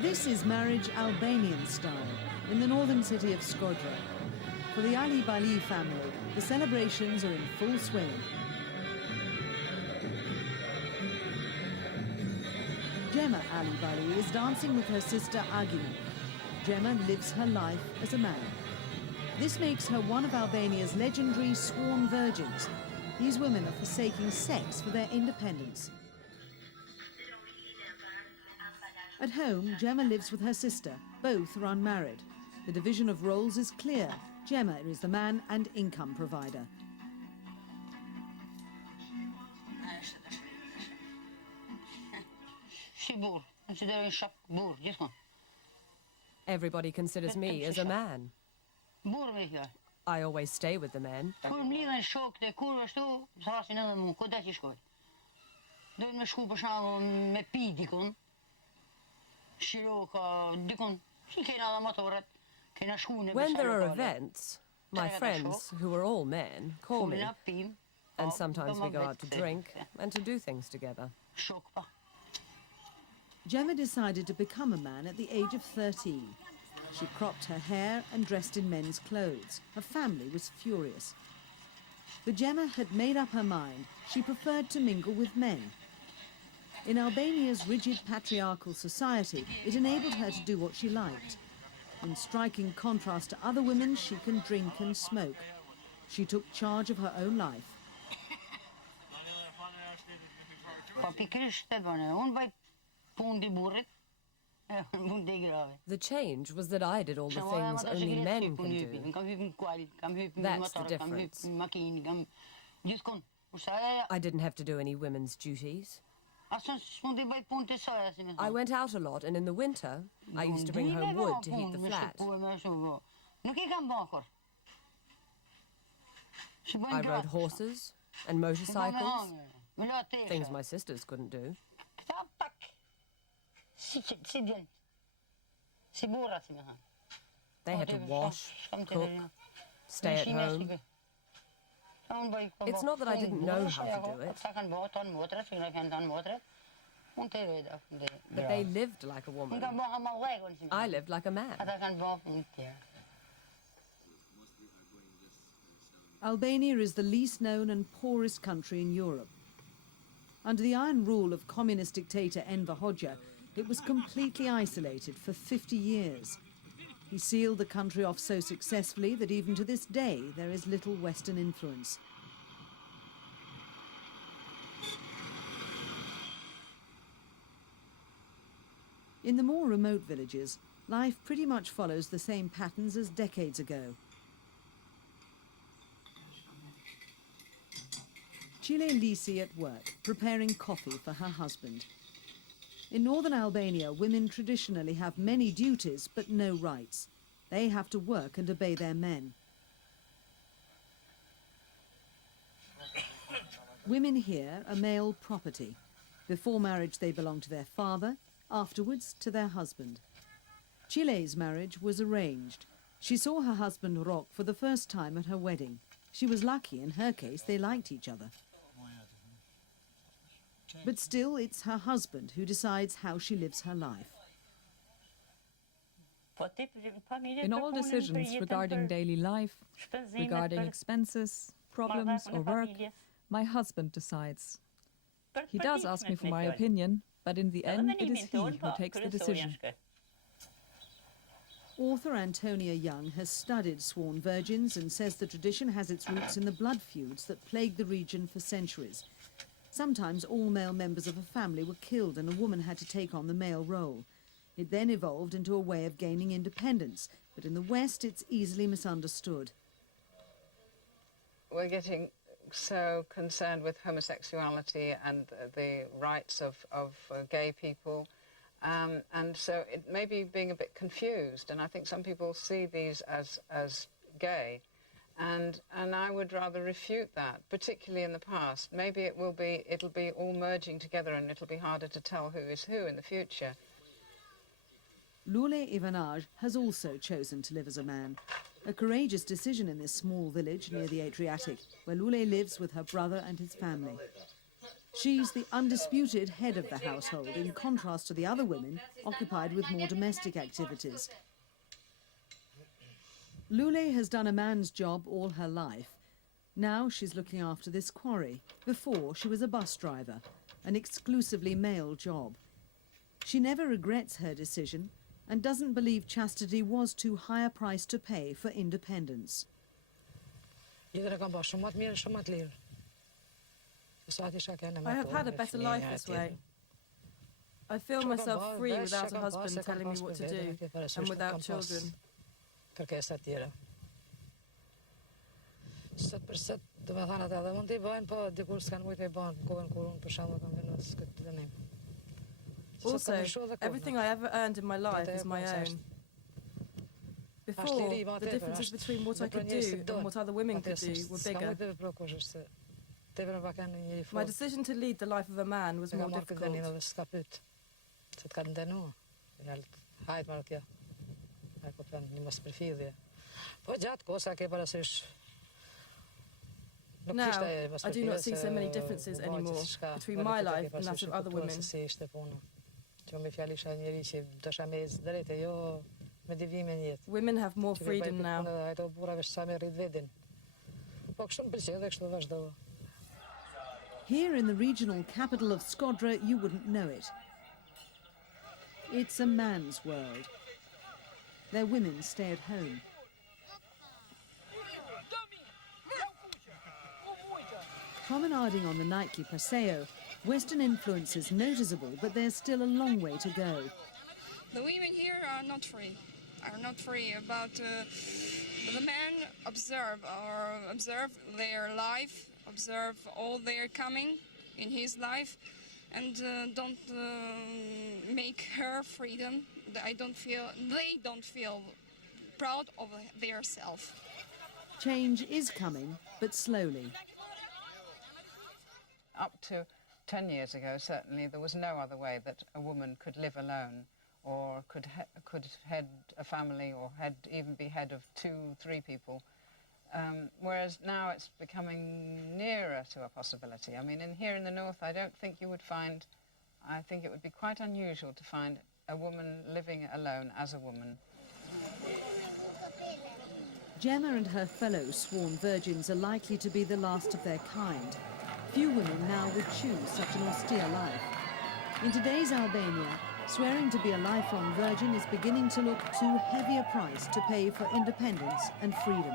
This is marriage Albanian style in the northern city of Shkodra. For the Alibali family, the celebrations are in full swing. Xhema Alibali is dancing with her sister Agina. Xhema lives her life as a man. This makes her one of Albania's legendary sworn virgins. These women are forsaking sex for their independence. At home, Xhema lives with her sister. Both are unmarried. The division of roles is clear. Xhema is the man and income provider. Everybody considers me as a man. I always stay with the men. When there are events, my friends, who are all men, call me, and sometimes we go out to drink and to do things together. Xhema decided to become a man at the age of 13. She cropped her hair and dressed in men's clothes. Her family was furious. But Xhema had made up her mind. She preferred to mingle with men. In Albania's rigid patriarchal society, it enabled her to do what she liked. In striking contrast to other women, she can drink and smoke. She took charge of her own life. The change was that I did all the things only men can do. That's the difference. I didn't have to do any women's duties. I went out a lot, and in the winter, I used to bring home wood to heat the flat. I rode horses and motorcycles, things my sisters couldn't do. They had to wash, cook, stay at home. It's not that I didn't know how to do it. But they lived like a woman. I lived like a man. Albania is the least known and poorest country in Europe. Under the iron rule of communist dictator Enver Hoxha, it was completely isolated for 50 years. He sealed the country off so successfully that even to this day there is little Western influence. In the more remote villages, life pretty much follows the same patterns as decades ago. Cile Lisi at work, preparing coffee for her husband. In northern Albania, women traditionally have many duties but no rights. They have to work and obey their men. Women here are male property. Before marriage they belong to their father, afterwards to their husband. Cile's marriage was arranged. She saw her husband Rrok for the first time at her wedding. She was lucky, in her case they liked each other. But still, it's her husband who decides how she lives her life. In all decisions regarding daily life, regarding expenses, problems or work, my husband decides. He does ask me for my opinion, but in the end it is he who takes the decision. Author Antonia Young has studied sworn virgins and says the tradition has its roots in the blood feuds that plagued the region for centuries. Sometimes all male members of a family were killed and a woman had to take on the male role. It then evolved into a way of gaining independence, but in the West it's easily misunderstood. We're getting so concerned with homosexuality and the rights of gay people, and so it may be being a bit confused, and I think some people see these as gay. And I would rather refute that, particularly in the past. Maybe it'll be all merging together and it'll be harder to tell who is who in the future. Lule Ivanaj has also chosen to live as a man. A courageous decision in this small village near the Adriatic, where Lule lives with her brother and his family. She's the undisputed head of the household, in contrast to the other women occupied with more domestic activities. Lule has done a man's job all her life. Now she's looking after this quarry. Before, she was a bus driver, an exclusively male job. She never regrets her decision and doesn't believe chastity was too high a price to pay for independence. I have had a better life this way. I feel myself free without a husband telling me what to do, and without children. Also, everything I ever earned in my life is my own. Before, the differences between what I could do and what other women could do were bigger. My decision to lead the life of a man was more difficult. Now, I do not see so many differences anymore between my life and that of other women. Women have more freedom now. Here in the regional capital of Shkodra, you wouldn't know it. It's a man's world. Their women stay at home. Promenading on the nightly paseo, Western influence is noticeable, but there's still a long way to go. The women here are not free about the men observe their life, observe all their coming in his life, and don't make her freedom. They don't feel proud of their self. Change is coming, but slowly. Up to 10 years ago, certainly, there was no other way that a woman could live alone or could head a family or even be head of 2-3 people. Whereas now it's becoming nearer to a possibility. I mean, here in the north, I think it would be quite unusual to find a woman living alone as a woman. Xhema and her fellow sworn virgins are likely to be the last of their kind. Few women now would choose such an austere life. In today's Albania, swearing to be a lifelong virgin is beginning to look too heavy a price to pay for independence and freedom.